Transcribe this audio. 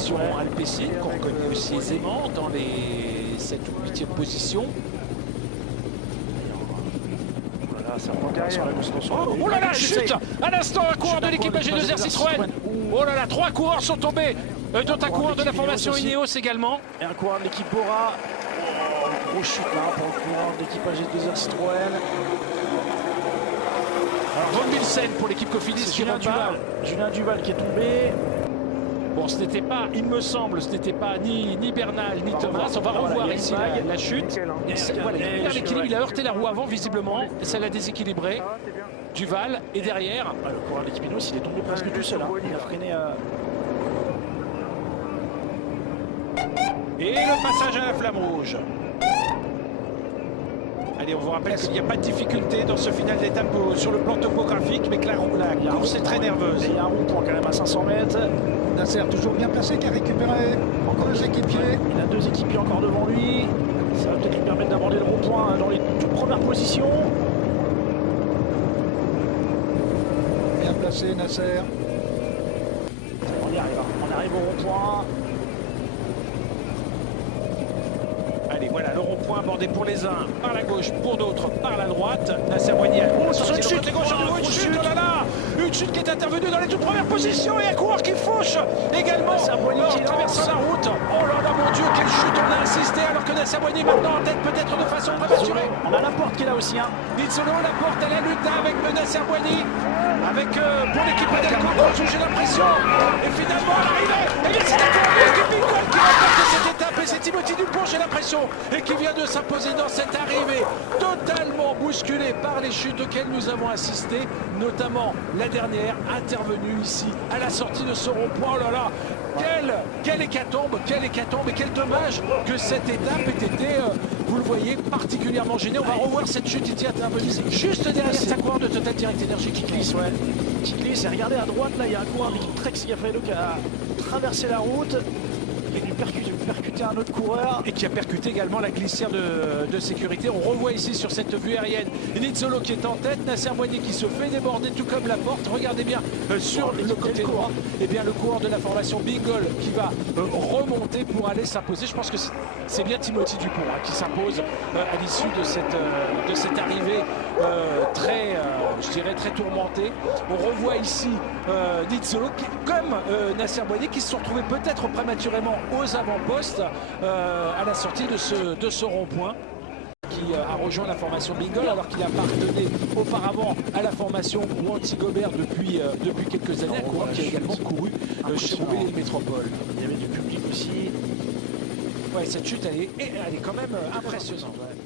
formation alpécine, qu'on reconnaît aussi aisément dans les 7 ou 8e positions. Oh là là, chute à l'instant, un coureur de l'équipe AG2R Citroën. Oh là là, 3 coureurs sont tombés, dont un coureur de la formation Ineos également. Et un coureur de l'équipe Bora. Oh, gros chute là pour le coureur de l'équipe AG2R Citroën. Alors Von Milsen pour l'équipe Cofidis qui repart. Julien Duval qui est tombé. Bon, ce n'était pas, il me semble, ce n'était pas ni Bernal ni Thomas. On va revoir ici la chute. Voilà, il perd l'équilibre, il a heurté la roue avant visiblement, et ça l'a déséquilibré. Duval est derrière. Le coureur de l'équipe Ineos, il est tombé presque tout seul. Il a freiné. Et le passage à la flamme rouge. Allez, on vous rappelle qu'il n'y a pas de difficulté dans ce final d'étape sur le plan topographique, mais que la course est très nerveuse. Il y a un rond-point quand même à 500 mètres. Nasser toujours bien placé, qui a récupéré encore 2 équipiers. Il a 2 équipiers encore devant lui. Ça va peut-être lui permettre d'aborder le rond-point dans les toutes premières positions. Bien placé, Nasser. On y arrive, on arrive au rond-point. Allez, voilà le rond-point abordé pour les uns par la gauche, pour d'autres par la droite. Nasser Boigny sur une chute, une chute, oh là là, une chute qui est intervenue dans les toutes premières positions et un coureur qui fauche également en traversant la route. Oh là là, mon Dieu, quelle chute, on a insisté alors que Nasser Boigny maintenant en tête peut-être de façon prématurée. On a Laporte qui est là aussi. Nizzolo, Laporte à la lutte avec Nasser Boigny, avec pour l'équipe Adelco, j'ai l'impression. Et finalement, l'arrivée, et c'est la course de Bingol qui remporte cette étape et c'est Timothy Dupont, j'ai l'impression, et qui vient de s'imposer dans cette arrivée totalement bousculée par les chutes auxquelles nous avons assisté, notamment la dernière intervenue ici à la sortie de ce rond-point. Oh là là, quelle hécatombe et quel dommage que cette étape ait été, vous le voyez, particulièrement gênée. On va revoir cette chute qui est intervenue juste derrière sa coureur de Total Direct Energy qui glisse. Ouais. Qui glisse, et regardez à droite là, il y a un coureur d'équipe Trek Segafredo qui a traversé la route. Il a percuté un autre coureur. Et qui a percuté également la glissière de sécurité. On revoit ici sur cette vue aérienne Nizzolo qui est en tête, Nasser Boigny qui se fait déborder tout comme Laporte. Regardez bien sur le côté droit, et bien le coureur de la formation Bingol qui va remonter pour aller s'imposer. Je pense que c'est bien Timothy Dupont qui s'impose à l'issue de cette arrivée très, je dirais, très tourmentée. On revoit ici Nizzolo comme Nasser Boigny qui se sont retrouvés peut-être prématurément aux avant-postes à la sortie de ce rond-point, qui a rejoint la formation Bingol alors qu'il appartenait auparavant à la formation Wanty Gobert depuis quelques années, un coureur qui a également couru chez Roubaix Métropole. Il y avait du public aussi. Ouais, cette chute elle est quand même impressionnante. Ouais.